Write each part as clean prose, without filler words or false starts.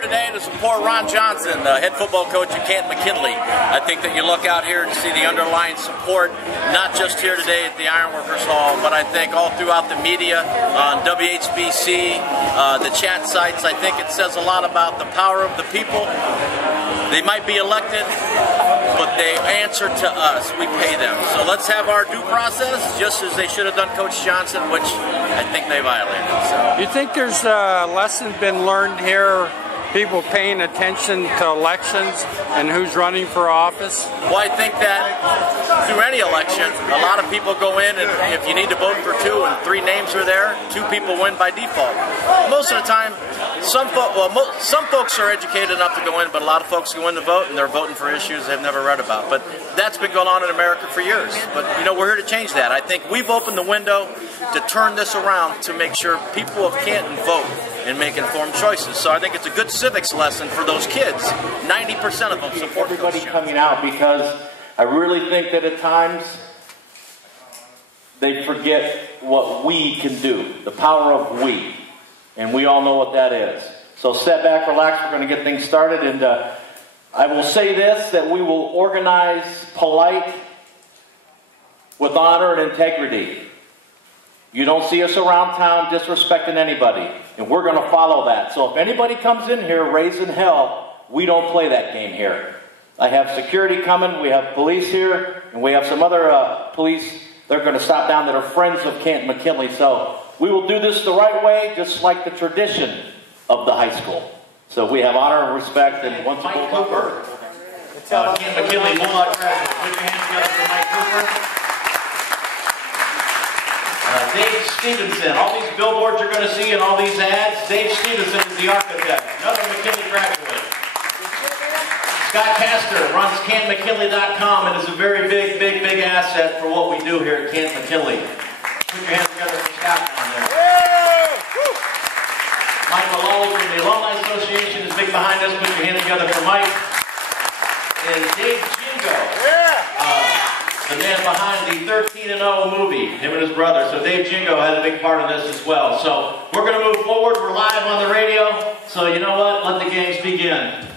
here today to support Ron Johnson, the head football coach at Canton-McKinley. I think that you look out here and see the underlying support, not just here today at the Ironworkers Hall, but I think all throughout the media, on WHBC, the chat sites. I think it says a lot about the power of the people. They might be elected, but they answer to us. We pay them. So let's have our due process, just as they should have done Coach Johnson, which I think they violated. So. You think there's a lesson been learned here, people paying attention to elections and who's running for office? Well, I think that through any election, a lot of people go in, and if you need to vote for 2 and 3 names are there, 2 people win by default. Most of the time, some folks are educated enough to go in, but a lot of folks go in to vote, and they're voting for issues they've never read about. But that's been going on in America for years. But, you know, we're here to change that. I think we've opened the window to turn this around to make sure people of Canton vote and make informed choices. So I think it's a good civics lesson for those kids. 90% of them support everybody coming out, because I really think that at times they forget what we can do, the power of we. And we all know what that is. So sit back, relax, we're going to get things started. And I will say this, that we will organize polite with honor and integrity. You don't see us around town disrespecting anybody, and we're going to follow that. So if anybody comes in here raising hell, we don't play that game here. I have security coming, we have police here, and we have some other police. They're going to stop down that are friends of Canton-McKinley. So we will do this the right way, just like the tradition of the high school. So we have honor and respect. And once Mike Cooper, Canton-McKinley Bulldog graduate. Put your hands together for Mike Cooper. Dave Stevenson. All these billboards you're going to see and all these ads, Dave Stevenson is the architect. Another McKinley graduate. Scott Castor runs CantonMcKinley.com and is a very big asset for what we do here at Canton-McKinley. Put your hands together for Scott down there. Mike Malali from the Alumni Association is big behind us. Put your hands together for Mike. And Dave Jingo. The man behind the 13-0 movie, him and his brother. So Dave Jingo had a big part of this as well. So we're going to move forward. We're live on the radio. So you know what? Let the games begin.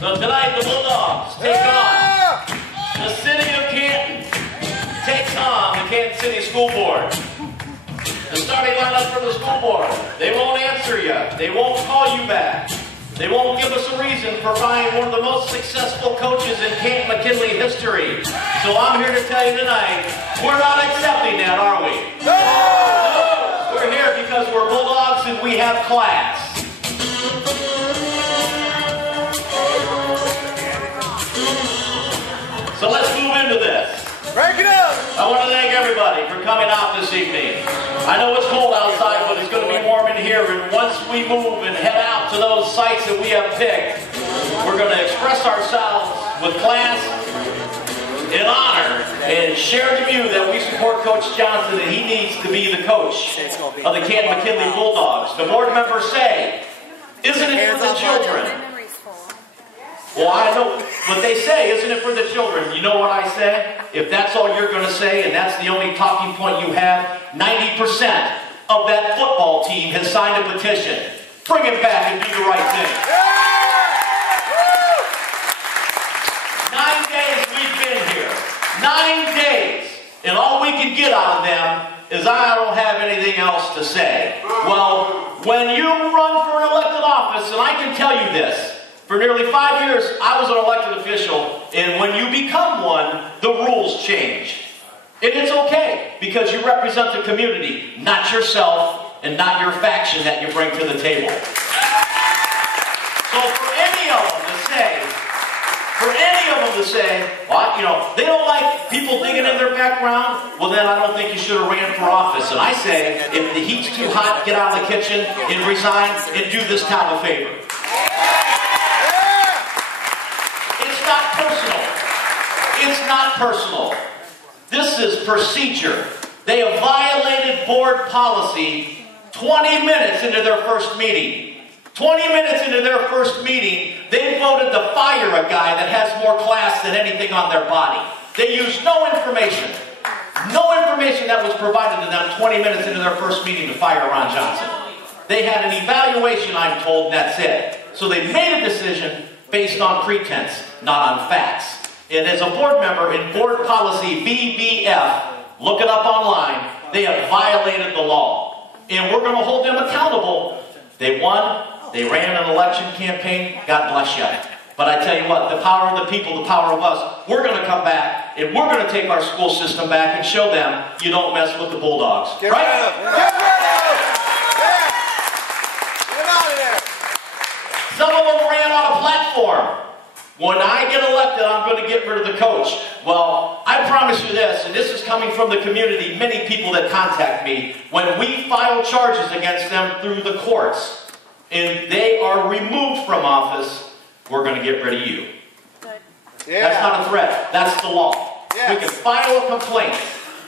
So tonight the Bulldogs take on the city of Canton. Takes on the Canton City School Board. The starting lineup for the school board. They won't answer you. They won't call you back. They won't give us a reason for buying one of the most successful coaches in Canton-McKinley history. So I'm here to tell you tonight, we're not accepting that, are we? No! We're here because we're Bulldogs and we have class. So let's move into this. Break it up! I want to thank everybody for coming out this evening. I know it's cold outside, but it's going to be warm in here. And once we move and head out to those sites that we have picked, we're going to express ourselves with class and honor and share the view that we support Coach Johnson and he needs to be the coach of the Canton-McKinley Bulldogs. The board members say, isn't it for the children? Well, I know what they say, isn't it for the children? You know what I say? If that's all you're going to say and that's the only talking point you have, 90% of that football team has signed a petition. Bring it back and do the right thing. 9 days we've been here. 9 days. And all we can get out of them is I don't have anything else to say. Well, when you run for an elected office, and I can tell you this, for nearly 5 years, I was an elected official, and when you become one, the rules change. And it's okay, because you represent the community, not yourself, and not your faction that you bring to the table. So for any of them to say, well, you know, they don't like people digging in their background, well then I don't think you should have ran for office. And I say, if the heat's too hot, get out of the kitchen and resign and do this town a favor. It's not personal. This is procedure. They have violated board policy 20 minutes into their first meeting. 20 minutes into their first meeting, they voted to fire a guy that has more class than anything on their body. They used no information that was provided to them 20 minutes into their first meeting to fire Ron Johnson. They had an evaluation, I'm told, and that's it. So they made a decision based on pretense, not on facts. And as a board member in board policy BBF, look it up online, they have violated the law. And we're going to hold them accountable. They won, they ran an election campaign, God bless you. But I tell you what, the power of the people, the power of us, we're going to come back and we're going to take our school system back and show them you don't mess with the Bulldogs. Get right? rid of them. Get rid of them. Yeah. Get out of there. Some of them ran on a platform. When I get elected, I'm going to get rid of the coach. Well, I promise you this, and this is coming from the community, many people that contact me, when we file charges against them through the courts, and they are removed from office, we're going to get rid of you. Yeah. That's not a threat. That's the law. Yes. We can file a complaint.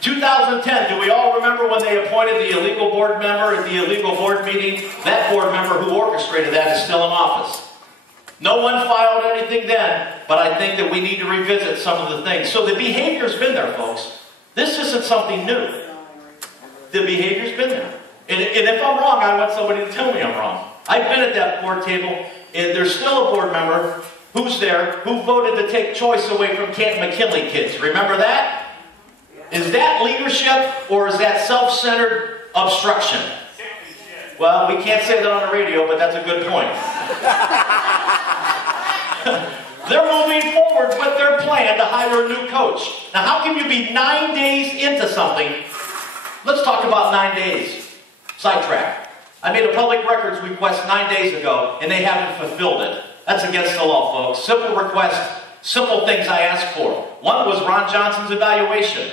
2010, do we all remember when they appointed the illegal board member at the illegal board meeting? That board member who orchestrated that is still in office. No one filed anything then, but I think that we need to revisit some of the things. So the behavior's been there, folks. This isn't something new. The behavior's been there. And if I'm wrong, I want somebody to tell me I'm wrong. I've been at that board table, and there's still a board member who's there who voted to take choice away from Canton-McKinley kids. Remember that? Is that leadership or is that self-centered obstruction? Well, we can't say that on the radio, but that's a good point. They're moving forward with their plan to hire a new coach. Now, how can you be 9 days into something? Let's talk about 9 days. Sidetrack. I made a public records request 9 days ago, and they haven't fulfilled it. That's against the law, folks. Simple request, simple things I asked for. One was Ron Johnson's evaluation.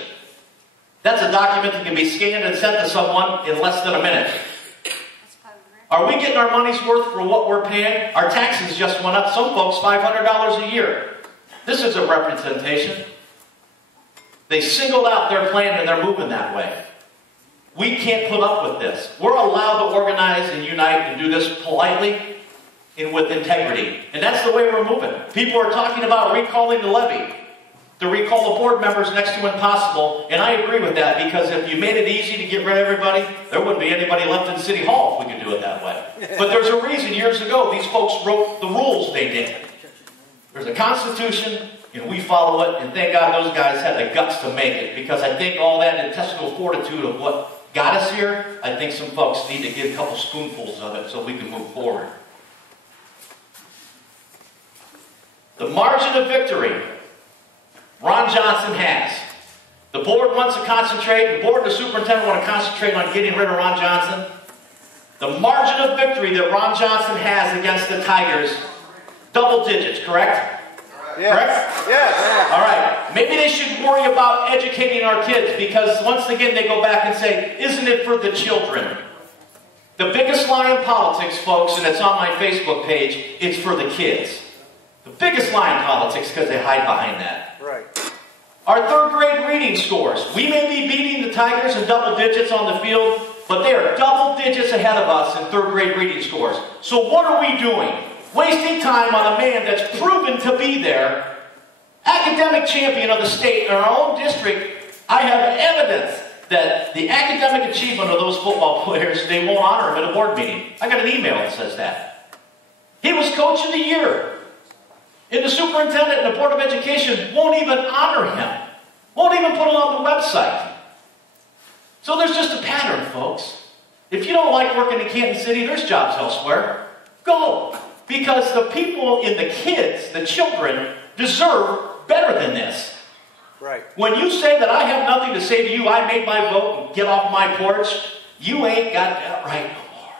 That's a document that can be scanned and sent to someone in less than a minute. Are we getting our money's worth for what we're paying? Our taxes just went up. Some folks, $500 a year. This is a representation. They singled out their plan and they're moving that way. We can't put up with this. We're allowed to organize and unite and do this politely and with integrity. And that's the way we're moving. People are talking about recalling the levy. To recall the board members next to impossible, and I agree with that, because if you made it easy to get rid of everybody, there wouldn't be anybody left in City Hall if we could do it that way. But there's a reason years ago these folks wrote the rules they did. There's a Constitution, and we follow it, and thank God those guys had the guts to make it, because I think all that intestinal fortitude of what got us here, I think some folks need to get a couple spoonfuls of it so we can move forward. The margin of victory Ron Johnson has. The board wants to concentrate, the board and the superintendent want to concentrate on getting rid of Ron Johnson. The margin of victory that Ron Johnson has against the Tigers, double digits, correct? Yes. Correct? Yes. All right. Maybe they should worry about educating our kids, because once again they go back and say, isn't it for the children? The biggest lie in politics, folks, and it's on my Facebook page, it's for the kids. The biggest lie in politics, because they hide behind that. Right. Our third grade reading scores. We may be beating the Tigers in double digits on the field, but they are double digits ahead of us in third grade reading scores. So what are we doing? Wasting time on a man that's proven to be there, academic champion of the state in our own district. I have evidence that the academic achievement of those football players, they won't honor him at a board meeting. I got an email that says that. He was coach of the year. And the superintendent and the Board of Education won't even honor him. Won't even put it on the website. So there's just a pattern, folks. If you don't like working in Kansas City, there's jobs elsewhere. Go. Because the people and the kids, the children, deserve better than this. Right. When you say that I have nothing to say to you, I made my vote and get off my porch, you ain't got that right no more.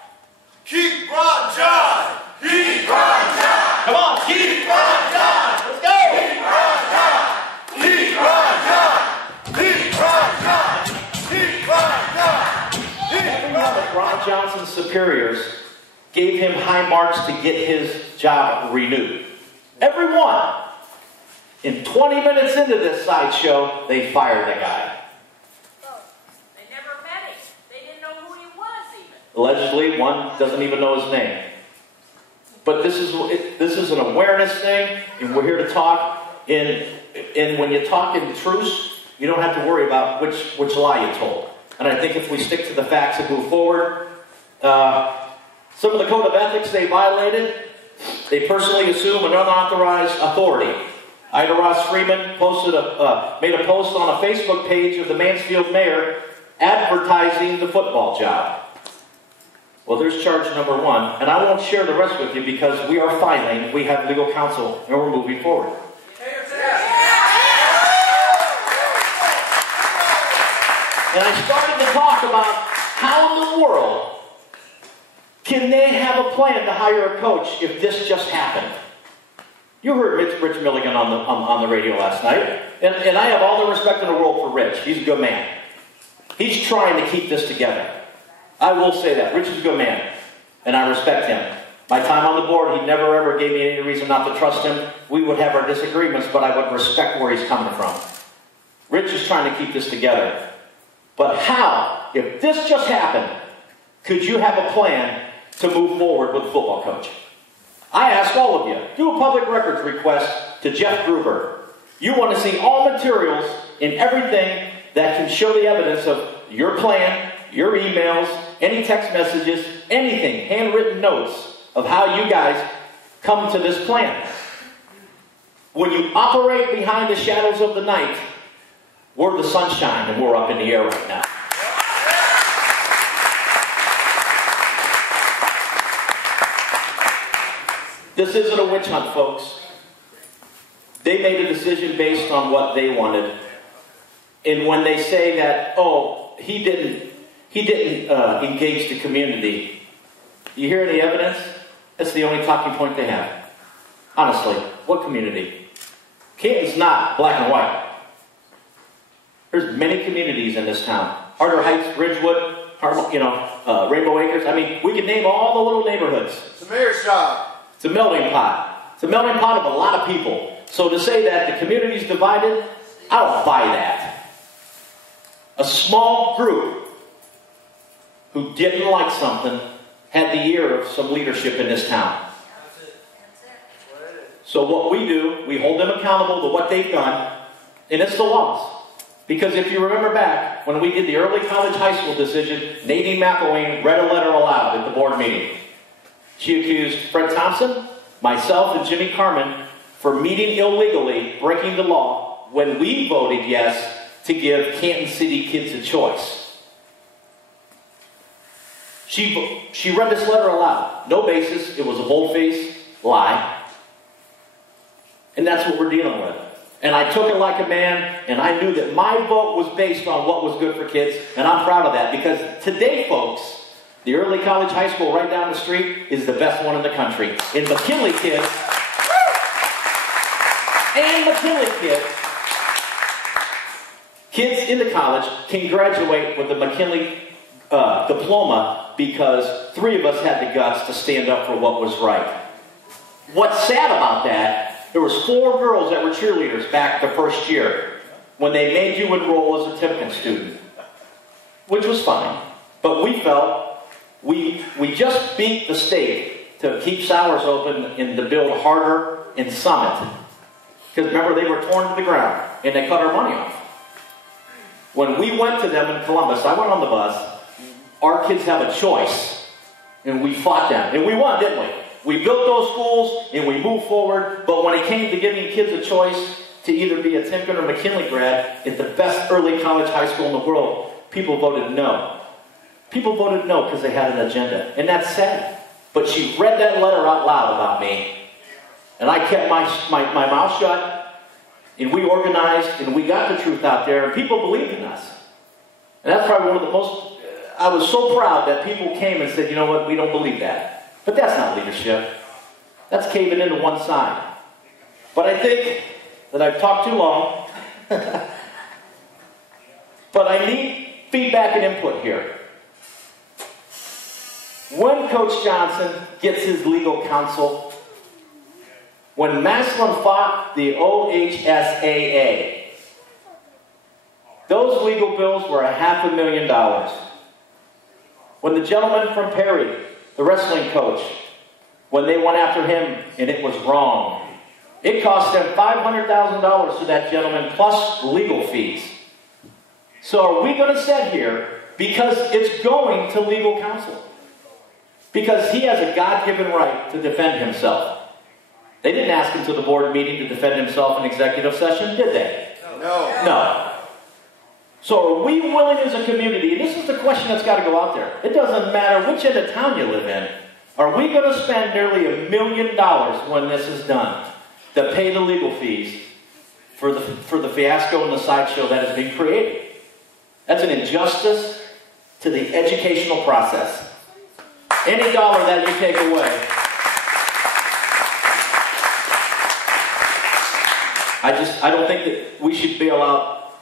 Keep Ron John! Keep Ron John! Come on, keep Ron John! Let's go! Keep Ron John! Keep Ron John! Keep Ron John! Keep Ron John! Every one of Ron Johnson's superiors gave him high marks to get his job renewed. Every one. In 20 minutes into this sideshow, they fired the guy. They never met him. They didn't know who he was even. Allegedly, one doesn't even know his name. But this is an awareness thing, and we're here to talk. And when you talk in truce, you don't have to worry about which lie you told. And I think if we stick to the facts and move forward, Some of the code of ethics they violated, they personally assume an unauthorized authority. Ida Ross Freeman made a post on a Facebook page of the Mansfield mayor advertising the football job. Well, there's charge number one, and I won't share the rest with you because we are filing, we have legal counsel, and we're moving forward. And I started to talk about how in the world can they have a plan to hire a coach if this just happened. You heard Rich Milligan on the radio last night, and I have all the respect in the world for Rich. He's a good man. He's trying to keep this together. I will say that. Rich is a good man, and I respect him. My time on the board, he never ever gave me any reason not to trust him. We would have our disagreements, but I would respect where he's coming from. Rich is trying to keep this together. But how, if this just happened, could you have a plan to move forward with a football coach? I ask all of you, do a public records request to Jeff Gruber. You want to see all materials and everything that can show the evidence of your plan, your emails, any text messages, anything, handwritten notes of how you guys come to this plan. When you operate behind the shadows of the night, we're the sunshine and we're up in the air right now. This isn't a witch hunt, folks. They made a decision based on what they wanted. And when they say that, oh, he didn't engage the community, you hear any evidence? That's the only talking point they have. Honestly, what community? Canton's not black and white. There's many communities in this town. Harder Heights, Ridgewood, Rainbow Acres. I mean, we can name all the little neighborhoods. It's the mayor's job. It's a melting pot. It's a melting pot of a lot of people. So to say that the community's divided, I don't buy that. A small group who didn't like something had the ear of some leadership in this town. So what we do, we hold them accountable to what they've done, and it's the laws. Because if you remember back, when we did the early college high school decision, Nadine McElwain read a letter aloud at the board meeting. She accused Fred Thompson, myself, and Jimmy Carmen for meeting illegally, breaking the law, when we voted yes to give Canton City kids a choice. She read this letter aloud. No basis. It was a bold-faced lie. And that's what we're dealing with. And I took it like a man, and I knew that my vote was based on what was good for kids, and I'm proud of that, because today, folks, the early college high school right down the street is the best one in the country. And McKinley kids, kids into college can graduate with the McKinley diploma because 3 of us had the guts to stand up for what was right. What's sad about that, there was 4 girls that were cheerleaders back the first year when they made you enroll as a Timken student, which was fine. But we felt we just beat the state to keep Sowers open and to build Harder and Summit. Because remember, they were torn to the ground and they cut our money off. When we went to them in Columbus, I went on the bus, our kids have a choice. And we fought them. And we won, didn't we? We built those schools and we moved forward. But when it came to giving kids a choice to either be a Timken or McKinley grad at the best early college high school in the world, people voted no. People voted no because they had an agenda. And that's sad. But she read that letter out loud about me. And I kept my mouth shut. And we organized and we got the truth out there. And people believed in us. And that's probably one of the most... I was so proud that people came and said, you know what, we don't believe that. But that's not leadership. That's caving into one side. But I think that I've talked too long. But I need feedback and input here. When Coach Johnson gets his legal counsel, when Maslin fought the OHSAA, those legal bills were $500,000. When the gentleman from Perry, the wrestling coach, when they went after him and it was wrong, it cost them $500,000 to that gentleman plus legal fees. So are we going to sit here because it's going to legal counsel? Because he has a God-given right to defend himself. They didn't ask him to the board meeting to defend himself in executive session, did they? No. No. So are we willing as a community, and this is the question that's got to go out there. It doesn't matter which end of town you live in. Are we going to spend nearly $1 million when this is done to pay the legal fees for the fiasco and the sideshow that is being created? That's an injustice to the educational process. Any dollar that you take away, I don't think that we should bail out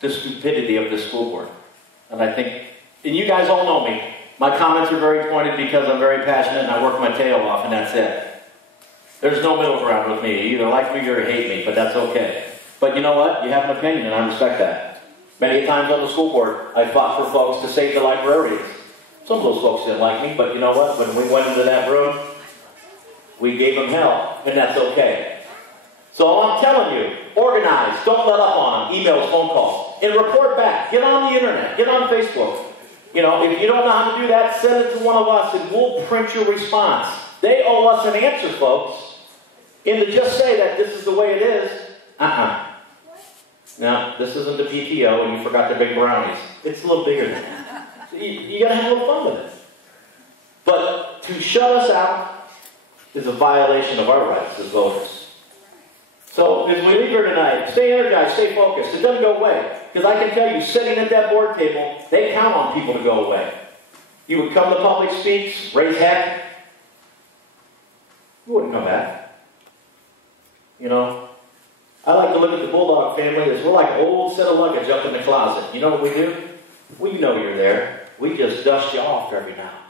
the stupidity of the school board. And I think, and you guys all know me, my comments are very pointed because I'm very passionate and I work my tail off and that's it. There's no middle ground with me. You either like me or hate me, but that's okay. But you know what? You have an opinion and I respect that. Many times on the school board, I fought for folks to save the librarians. Some of those folks didn't like me, but you know what? When we went into that room, we gave them hell, and that's okay. So all I'm telling you, organize, don't let up on them, emails, phone calls, and report back. Get on the internet, get on Facebook. You know, if you don't know how to do that, send it to one of us and we'll print your response. They owe us an answer, folks. And to just say that this is the way it is, Now, this isn't the PTO and you forgot the big brownies. It's a little bigger than that. So you got to have a little fun with it. But to shut us out is a violation of our rights as voters. So as we leave here tonight, stay energized, stay focused. It doesn't go away. Because I can tell you, sitting at that board table, they count on people to go away. You would come to public speaks, raise heck. You wouldn't come back. You know? I like to look at the Bulldog family as we're like an old set of luggage up in the closet. You know what we do? We know you're there. We just dust you off every now and then.